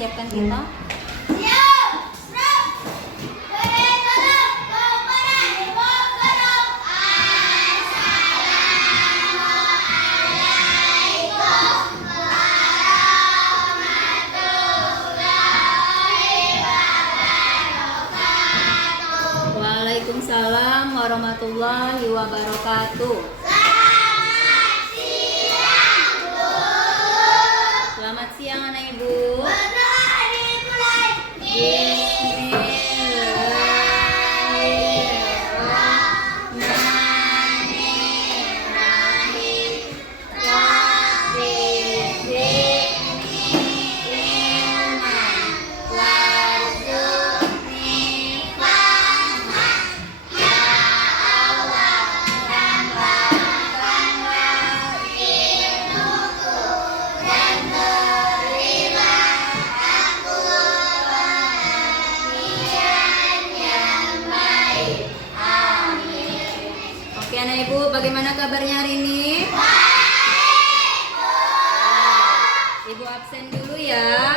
siapkan kita? Waalaikumsalam warahmatullahi wabarakatuh. Selamat siang anak ibu. Oke anak ibu, bagaimana kabarnya hari ini? Ibu absen dulu ya.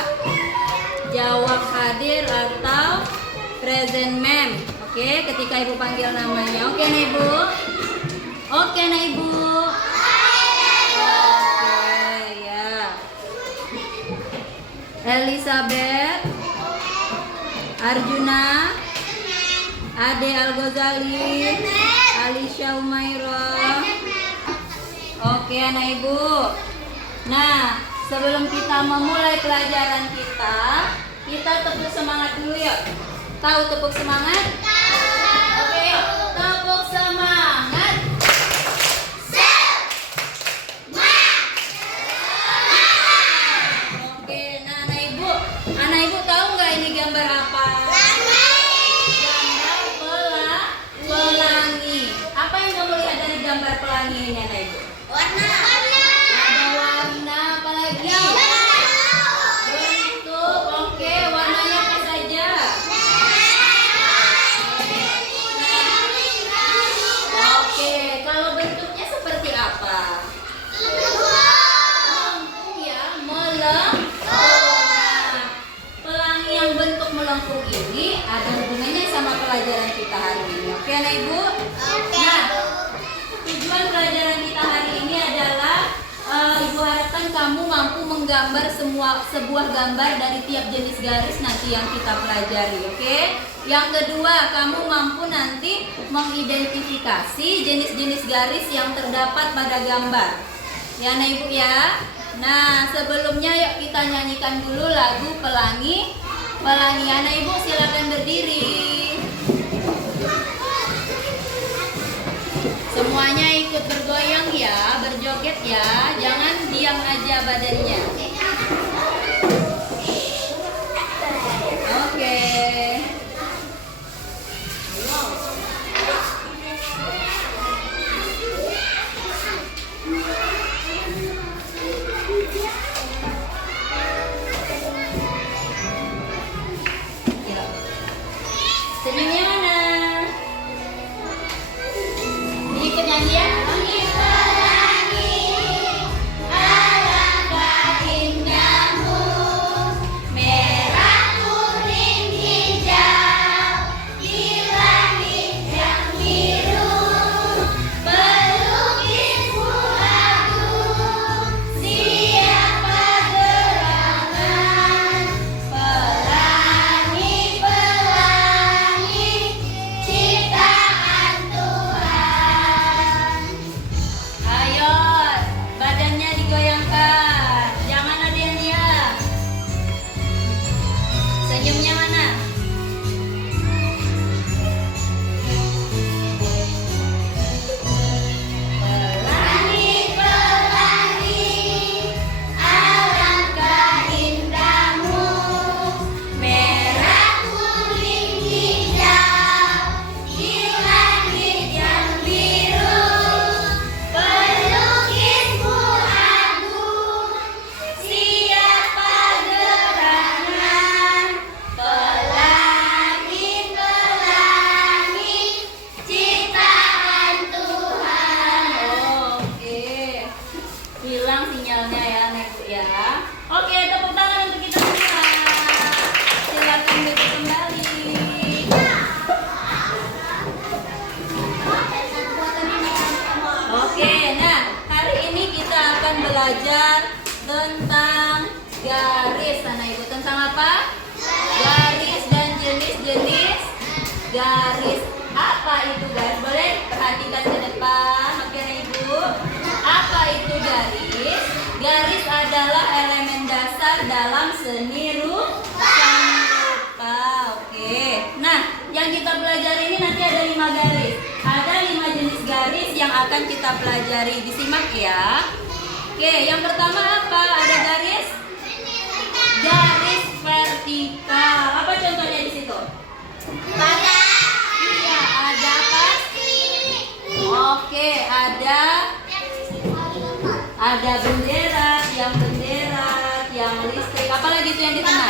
Jawab hadir atau present ma'am. Oke, ketika ibu panggil namanya. Oke anak ibu. Oke anak ibu. Oke ya. Elizabeth, Arjuna, Ade Al-Ghazali, Alisha Umairah. Oke anak ibu. Nah, sebelum kita memulai pelajaran kita tepuk semangat dulu yuk. Tahu tepuk semangat? Oke yuk, tepuk semangat. Oke, nah anak ibu tahu nggak ini gambar apa? Pelangi. Apa yang kamu lihat dari gambar pelangi ini anak ibu? Warna. Ada warna apa lagi? Bentuk. Oke, warnanya apa saja? Oke, kalau bentuknya seperti apa? Melengkung ya, melengkung. Nah, pelangi yang bentuk melengkung ini ada hubungannya sama pelajaran kita hari ini. Oke anak ibu? Nah, tujuan pelajaran kita hari ini adalah ibu harapkan kamu mampu menggambar sebuah gambar dari tiap jenis garis nanti yang kita pelajari. Oke? Yang kedua, kamu mampu nanti mengidentifikasi jenis-jenis garis yang terdapat pada gambar. Ya anak ibu ya. Nah, sebelumnya yuk kita nyanyikan dulu lagu Pelangi. Pelangi. Anak ibu silakan berdiri. Semuanya ikut bergoyang ya, berjoget ya. Jangan diam aja badannya. Oke. Senyumnya mana? Ikut nyanyi ya. Senyumnya mana? Pelangi, pelangi, alangkah indahmu, merah, kuning, hijau, di langit yang biru, pelukismu agung, siapa gerangan. Pelangi belajar tentang garis. Anak Ibu, tentang apa? Garis dan jenis-jenis garis. Apa itu garis? Boleh perhatikan ke depan. Oke anak Ibu. Apa itu garis? Garis adalah elemen dasar dalam seni rupa. Oke. Nah, yang kita pelajari ini nanti ada 5 garis. Ada 5 jenis garis yang akan kita pelajari. Disimak ya. Oke, yang pertama apa? Ada garis vertikal. Apa contohnya di situ? Iya, ada apa? Oke, ada bendera, tiang listrik. Apalagi itu yang di tengah?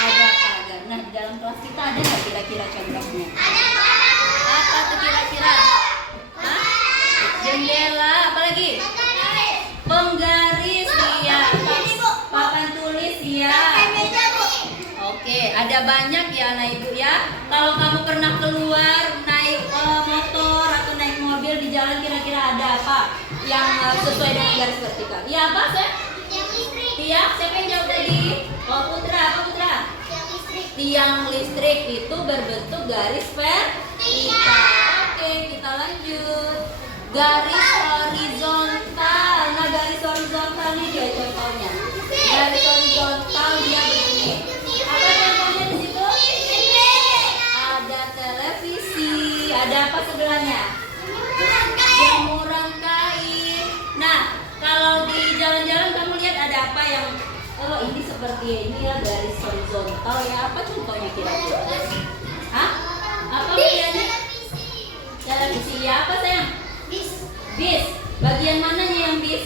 Ada pagar. Nah, di dalam kelas kita ada nggak kira-kira contohnya? Apa tuh kira-kira? Hah? Jendela, apalagi? Penggaris, iya. Papan tulis, iya. Oke, ada banyak ya anak Ibu ya. Kalau kamu pernah keluar naik motor atau naik mobil di jalan, kira-kira ada apa yang sesuai dengan garis vertikal? Iya apa sih? Iya, siapa yang jawab tadi? Oh Putra, apa Putra? Tiang listrik itu berbentuk garis vertikal. Oke, kita lanjut. Garis horizontal. Nah, garis horizontal ini dia contohnya. Garis horizontal dia begini. Apa contohnya di situ? Ada televisi. Ada apa sebelahnya? Jemuran kain. Nah, kalau di jalan-jalan kamu lihat ada apa yang ini seperti ini ya, garis horizontal ya. Apa contohnya kira-kira? Hah? Apa bagiannya? Televisi ya. Apa sayang? Bis. Bagian mananya yang bis?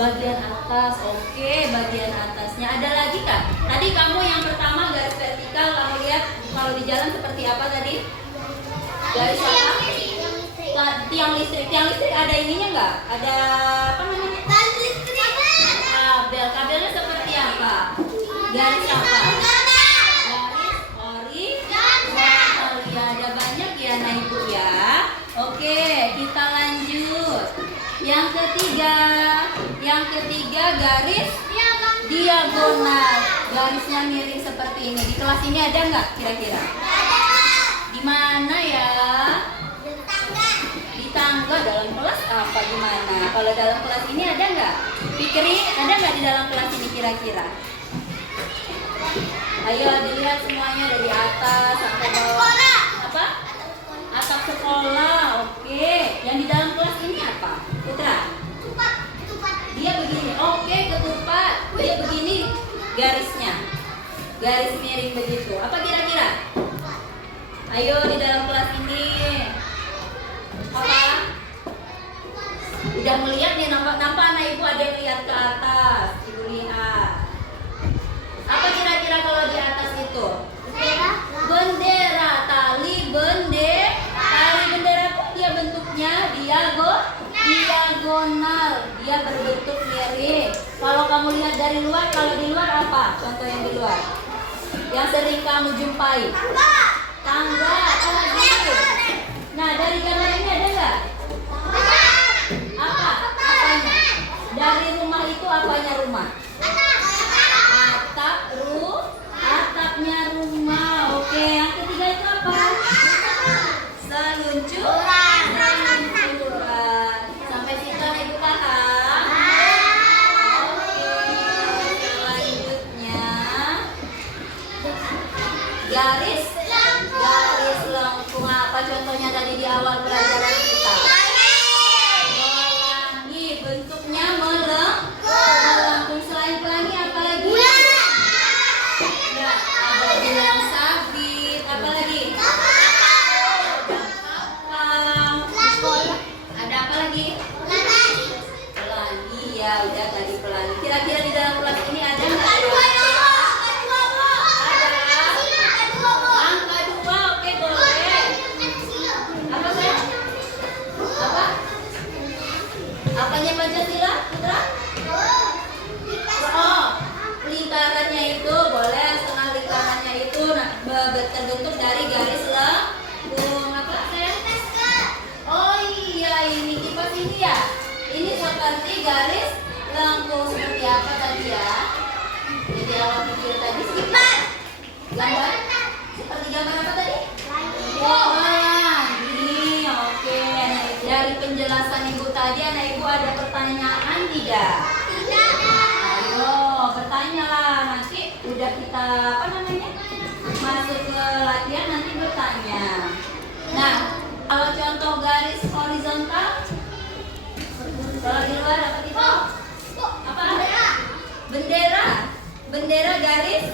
Bagian atas. Oke, bagian atasnya. Ada lagi kak? Tadi kamu yang pertama garis vertikal, kamu lihat kalau di jalan seperti apa tadi? Garis apa? Tiang listrik. Tiang listrik ada ininya nggak? Ada apa namanya? Kabel. Kabelnya seperti apa? Garis apa? Garis horizontal. Ya, ada banyak ya anak Ibu ya. Oke, kita lanjut. Yang ketiga garis diagonal. Garisnya miring seperti ini. Di kelas ini ada nggak kira-kira? Di mana ya? Di tangga. Dalam kelas apa gimana? Kalau dalam kelas ini ada nggak? Pikirin, ada nggak di dalam kelas ini kira-kira? Ayo dilihat semuanya dari atas sampai bawah. Apa? Atap sekolah. Oke. Yang di dalam kelas ini apa? Putra? Dia begini. Oke, ketupat. Dia begini garisnya. Garis miring begitu. Apa kira-kira? Ayo di dalam kelas ini. Apa? Udah melihat nih, nampak anak Ibu ada yang lihat ke atas. Ibu lihat. Apa kira-kira kalau di atas itu? Bendera, tali bendera pun dia bentuknya diagonal. Dia berbentuk miring. Kalau kamu lihat dari luar, kalau di luar apa? Contoh yang di luar. Yang sering kamu jumpai. Tangga, apa lagi? Nah, dari gambar ini ada nggak? Apa? Apanya? Dari rumah itu apanya rumah? Atapnya rumah. Oke, yang ketiga itu apa? Seluncuran. Sampai situ Ibu paham? Oke, selanjutnya garis lengkung. Apa contohnya tadi di awal pelajaran kita? Pelangi, bentuknya melengkung. Selain pelangi apa lagi? Ya, ada bilang sabit. Apa lagi? Ada apa lagi? Pelangi ya, udah tadi pelangi. Kira-kira di dalam kelas ini ada nggak? Angka 2, oke boleh. Apa sih? garis lengkung seperti apa tadi ya? Jadi awal video tadi gambar seperti gambar apa tadi? Pohon. Nih, oke. Dari penjelasan ibu tadi, anak ibu ada pertanyaan tidak? Tidak. Ayo, bertanyalah. Nanti udah kita masuk ke latihan nanti bertanya. Nah, kalau contoh garis horizontal, kalau di luar apa itu? Apa? Bendera garis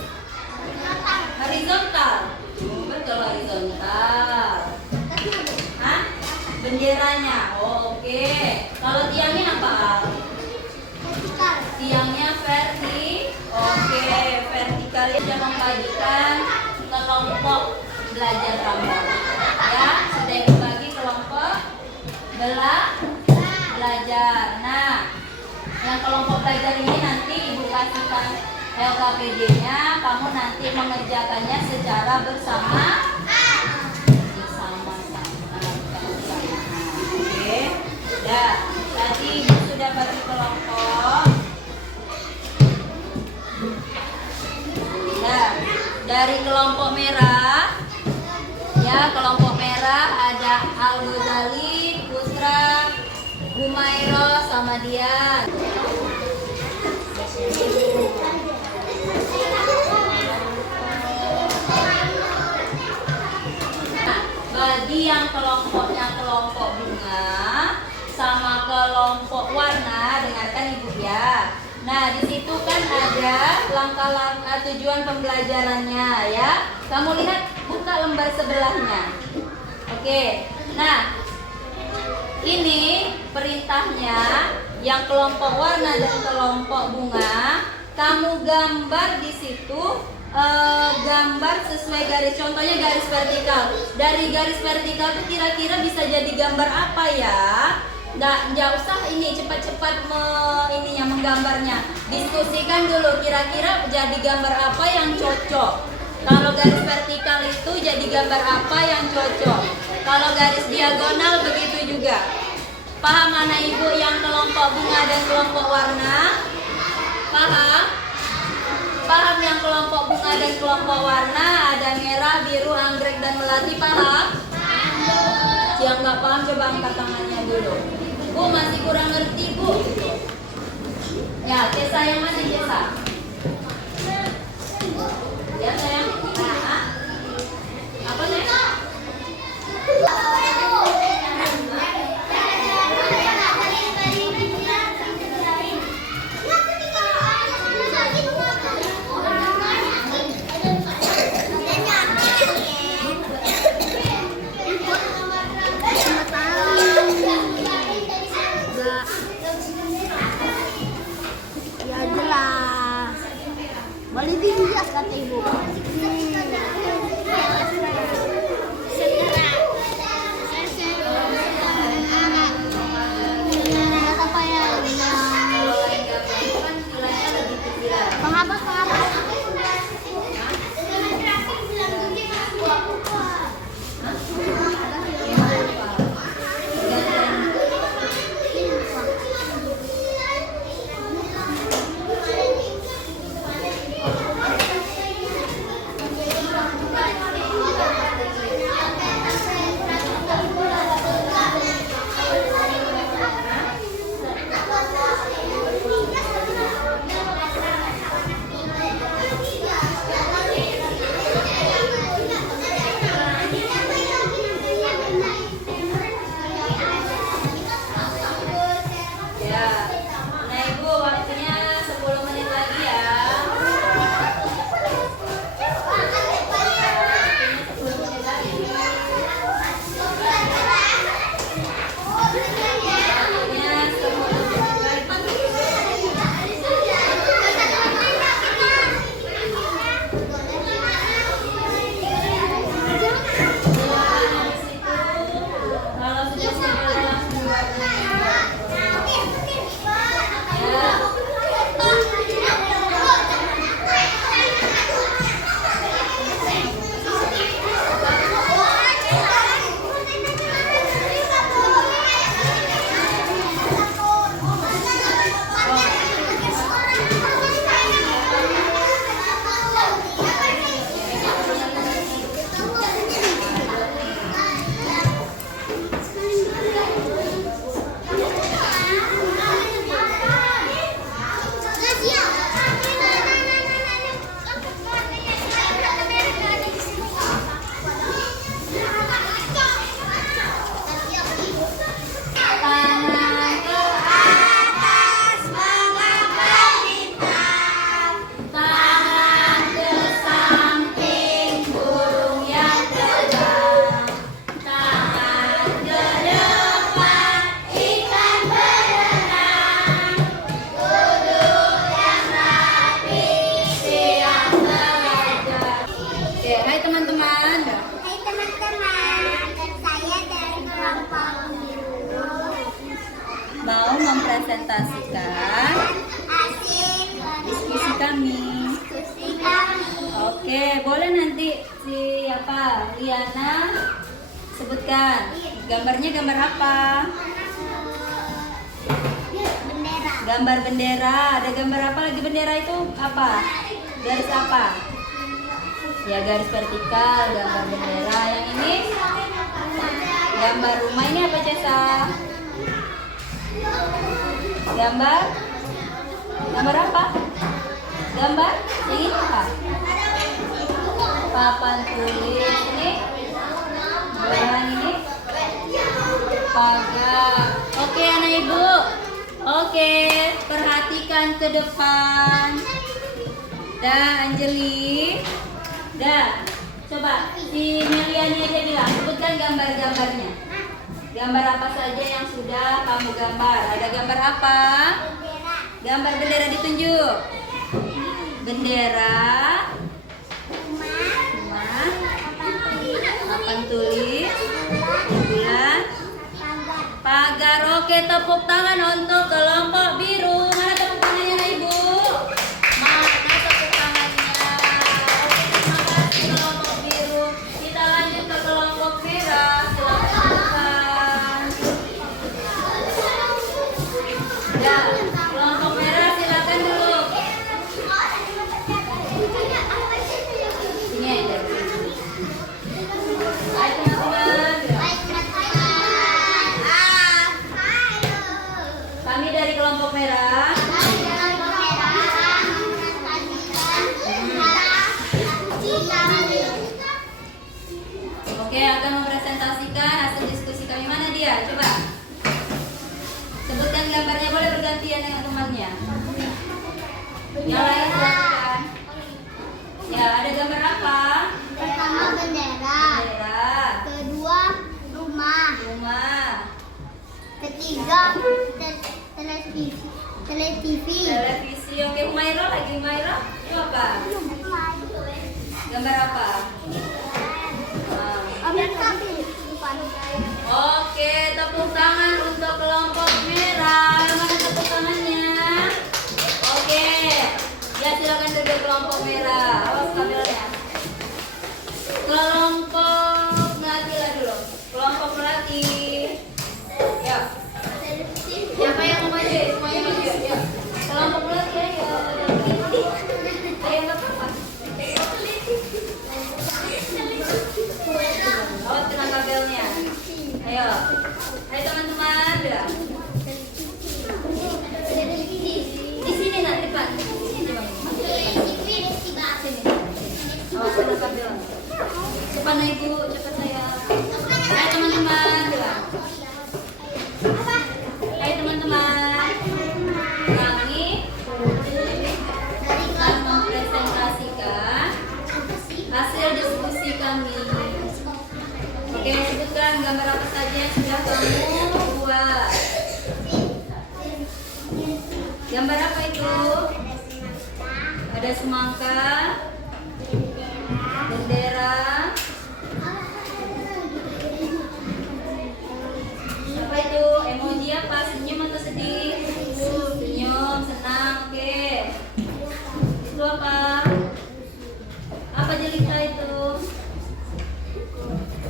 horizontal. Betul, horizontal. Hah? Benderanya. Oh, oke. Kalau tiangnya apa? Tiangnya Oke, vertikal sudah membagikan kelompok belajar kamu. Ya, sudah dibagi kelompok belajar. Nah, yang kelompok belajar ini nanti ibu kasihkan LKPD-nya, kamu nanti mengerjakannya secara bersama. Oke. Dah, tadi ibu sudah bagi kelompok. Nah, dari kelompok merah, ya kelompok merah ada Al-Ghazali, Putra, Humairo, sama dia. Nah, bagi yang kelompoknya kelompok bunga sama kelompok warna, dengarkan ibu ya. Nah, di situ kan ada langkah-langkah tujuan pembelajarannya ya. Kamu lihat, buka lembar sebelahnya. Oke. Nah, ini perintahnya yang kelompok warna dan kelompok bunga, kamu gambar di situ gambar sesuai garis. Contohnya garis vertikal. Dari garis vertikal itu kira-kira bisa jadi gambar apa ya? Nggak usah ini cepat-cepat menggambarnya. Diskusikan dulu kira-kira jadi gambar apa yang cocok. Kalau garis vertikal itu jadi gambar apa yang cocok. Kalau garis diagonal begitu juga. Paham anak ibu yang kelompok bunga dan kelompok warna? Paham? Paham yang kelompok bunga dan kelompok warna? Ada merah, biru, anggrek, dan melati. Paham? Yang nggak paham coba angkat tangannya dulu. Bu, masih kurang ngerti bu. Ya, Kesa yang mana Kesa? Ya sayang. Apa sayang? Boleh dijelas kata ibu. mempresentasikan diskusi kami. Oke, boleh nanti siapa? Liana sebutkan gambarnya gambar apa? Bendera. Gambar bendera. Ada gambar apa lagi bendera itu? Apa? Garis apa? Ya, garis vertikal, gambar bendera. Yang ini gambar rumah. Ini apa, Cesa? Gambar apa? Gambar yang ini apa? Papan tulis. Ini bahan ini pagar. Oke, anak ibu. Oke, perhatikan ke depan. Dah, Anjeli. Dah, coba si Meliani aja bilang, sebutkan gambar-gambarnya. Gambar apa saja yang sudah kamu gambar? Ada gambar apa? Gambar bendera ditunjuk. Bendera, rumah, papan tulis, bulan, pagar. Oke, tepuk tangan untuk kelompok biru. Mana tepuk tangannya, Nak Ibu? Mana tepuk tangannya? Oke, terima kasih kelompok biru. Kita lanjut ke kelompok merah. Silakan. Ya, kelompok merah silakan dulu. Ini aja. Ayo teman-teman. Kami dari kelompok merah. Oke, akan mempresentasikan hasil diskusi kami. Mana dia? Coba sebutkan gambarnya, boleh bergantian dengan temannya. Yang lain silakan. Ya, ada gambar apa? Pertama bendera. Bendera, Kedua rumah. rumah, Ketiga televisi. televisi. Oke, Humaira lagi. Humaira itu apa? Gambar apa? Oke, tepuk tangan untuk kelompok merah. Mana tepuk tangannya? Oke, ya silakan duduk kelompok merah. Awas kameranya. Kelompok Nabila dulu. Kelompok Melati. Ya. Siapa yang mau maju? Semuanya maju. Ya. Kelompok Melati ayo. Ayo nggak apa-apa. Awas kena kabelnya. Ayo. Ayo teman-teman. Ya. Di sini nanti Pak. Di sini Bang. Sini. Awas kena kabel. Cepat naik Bu, cepat saya. Ayo teman-teman. Ya. Ayo teman-teman. Kami akan mempresentasikan hasil diskusi kami. Oke, sebutkan gambar apa saja yang sudah kamu buat. Gambar apa itu? Ada semangka, bendera, apa itu? Emoji apa? Senyum atau sedih? Senyum, senang, oke. Itu apa? Apa jelita itu?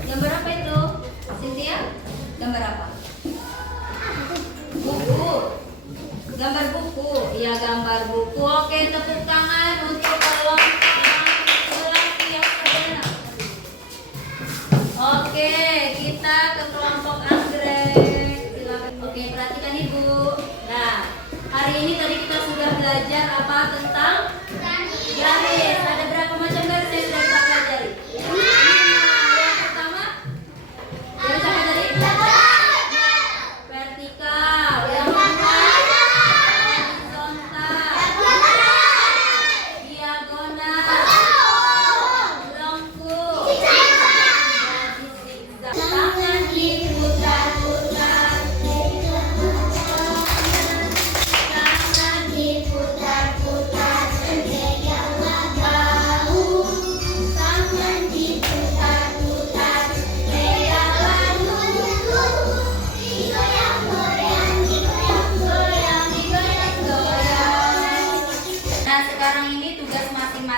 Gambar apa itu? Cynthia? Gambar apa? Buku. Gambar buku. Ya, gambar buku. Oke, tepuk tangan untuk kelompok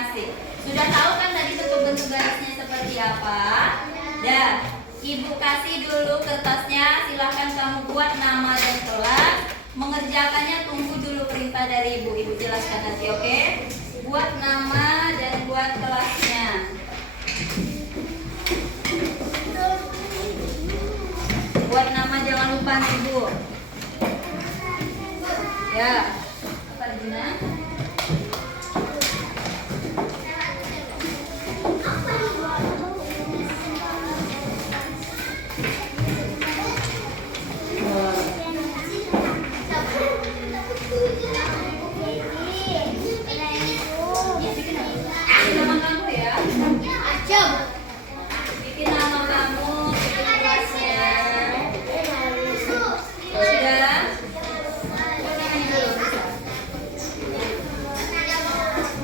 masing-masing. Sudah tahu kan tadi bentuk-bentuk garisnya seperti apa? Dah, Ibu kasih dulu kertasnya. Silahkan kamu buat nama dan kelas. Mengerjakannya tunggu dulu perintah dari Ibu. Ibu jelaskan nanti, oke? Buat nama dan buat kelasnya. Buat nama jangan lupa nih, Bu. Ya. Apa Regina? Nama kamu ya. Bikin nama kamu, bikin kelasnya. Sudah?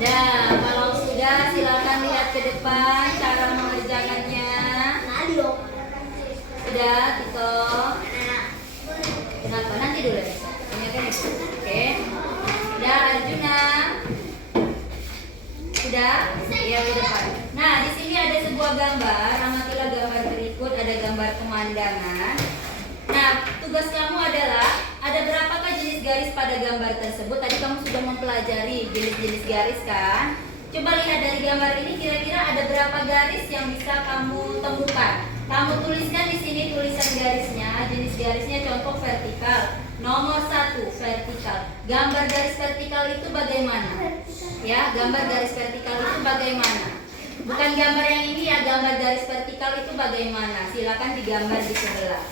Nah, kalau sudah silakan lihat ke depan cara mengerjakannya. Sudah, Tito. Kenapa? Nanti dulu ya. Tanyakan itu. Oke. Sudah, Arjuna. Sudah? Iya, ke depan. Nah, di sini ada sebuah gambar. Amatilah gambar berikut. Ada gambar pemandangan. Nah, tugas kamu adalah ada berapakah jenis garis pada gambar tersebut? Tadi kamu sudah mempelajari jenis-jenis garis kan? Coba lihat dari gambar ini kira-kira ada berapa garis yang bisa kamu temukan. Kamu tuliskan di sini tulisan garisnya, jenis garisnya contoh vertikal. Nomor 1 vertikal. Gambar garis vertikal itu bagaimana? Ya, gambar garis vertikal itu bagaimana? Bukan gambar yang ini ya, gambar garis vertikal itu bagaimana? Silakan digambar di sebelah.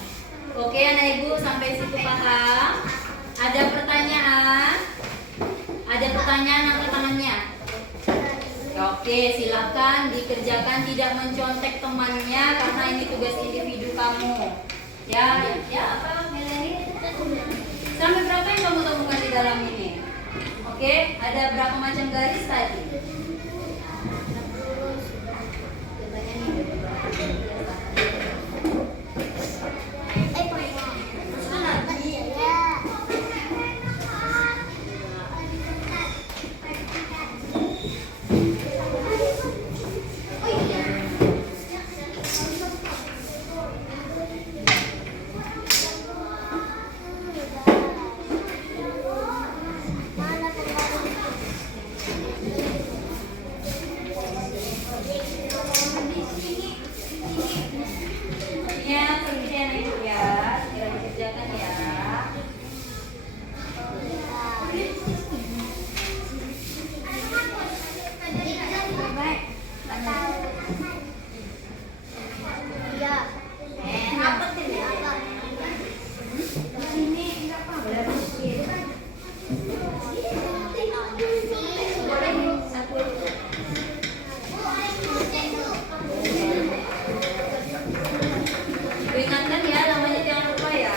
Oke, anak ibu sampai situ paham? Ada pertanyaan? Ada pertanyaan angkat tangannya? Oke, silakan dikerjakan, tidak mencontek temannya karena ini tugas individu kamu. Ya apa Melanie? Sampai berapa yang kamu temukan di dalam ini? Oke, ada berapa macam garis tadi? Ingatkan ya, namanya jangan lupa ya.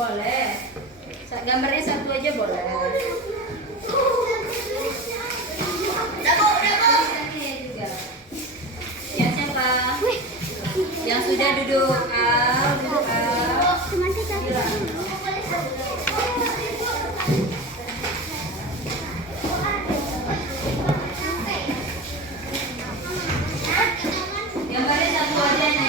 Boleh. Gambarnya satu aja boleh. Yang siapa? Yang sudah duduk. Duduk. Gambarnya satu aja nih.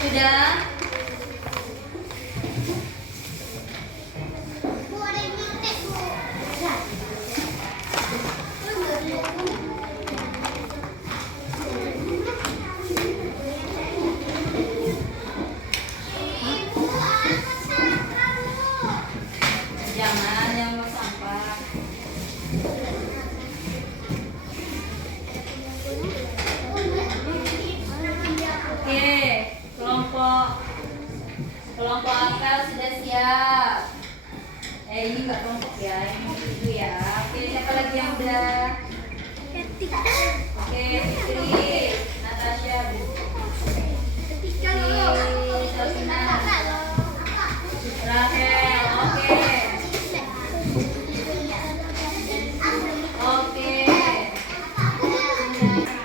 Sudah? Bu, ada yang nyontek, Bu. Ini nggak kelompok ya, ini dulu ya. Oke, siapa lagi yang udah? Oke, Fitri, Natasha, Sofina, Rahel. Oke. Oke.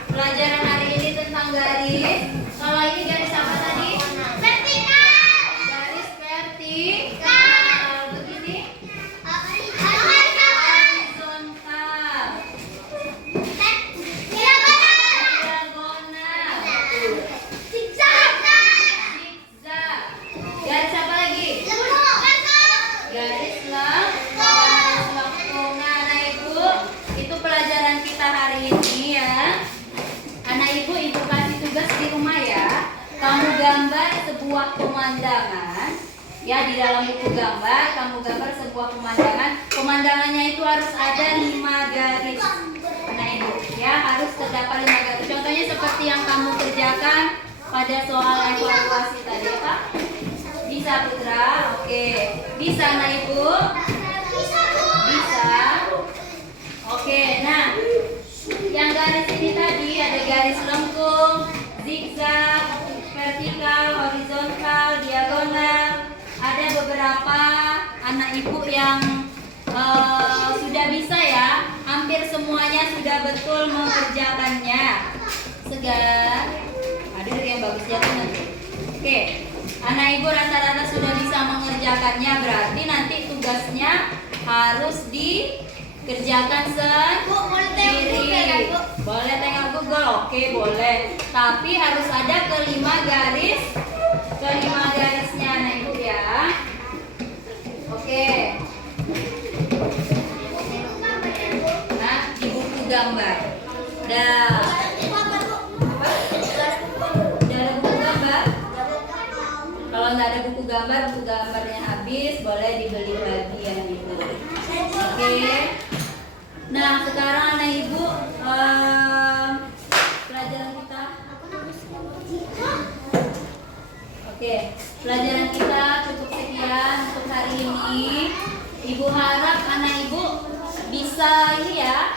Pelajaran hari ini tentang garis. Kalau ini garis apa tadi? Garis vertikal. Begini. Horizontal. Diagonal. Zigzag. Garis apa lagi? Garis lengkung. Nah, anak ibu, itu pelajaran kita hari ini ya. Anak ibu kasih tugas di rumah ya. Kamu gambar sebuah pemandangan. Ya, di dalam buku gambar kamu gambar sebuah pemandangan. Pemandangannya itu harus ada 5 garis. Anak ibu, ya harus terdapat 5 garis. Contohnya seperti yang kamu kerjakan pada soal evaluasi tadi, Pak. Bisa Putra? Oke. Bisa anak ibu? Bisa. Oke, nah yang garis ini tadi ada garis lengkung, zigzag, vertikal, horizontal, diagonal. Ada beberapa anak ibu yang sudah bisa ya, hampir semuanya sudah betul mengerjakannya. Segar, ada yang bagus jatuh nanti. Oke, anak ibu rata-rata sudah bisa mengerjakannya, berarti nanti tugasnya harus dikerjakan sendiri. Boleh tengok Google, oke boleh. Tapi harus ada kelima garisnya anak ibu ya. Oke. Nah, di buku gambar. Udah ada buku gambar? Kalau nggak ada buku gambarnya habis, boleh dibeli lagi yang itu. Oke. Nah, sekarang anak ibu pelajaran kita. Oke, pelajaran kita cukup sekian untuk hari ini. Ibu harap anak ibu bisa ini ya,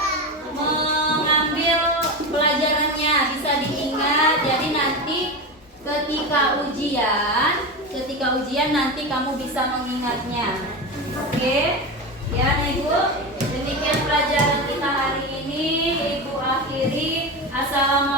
mengambil pelajarannya, bisa diingat. Jadi nanti ketika ujian nanti kamu bisa mengingatnya. Oke, ya anak ibu. Demikian pelajaran kita hari ini. Ibu akhiri. Assalamualaikum.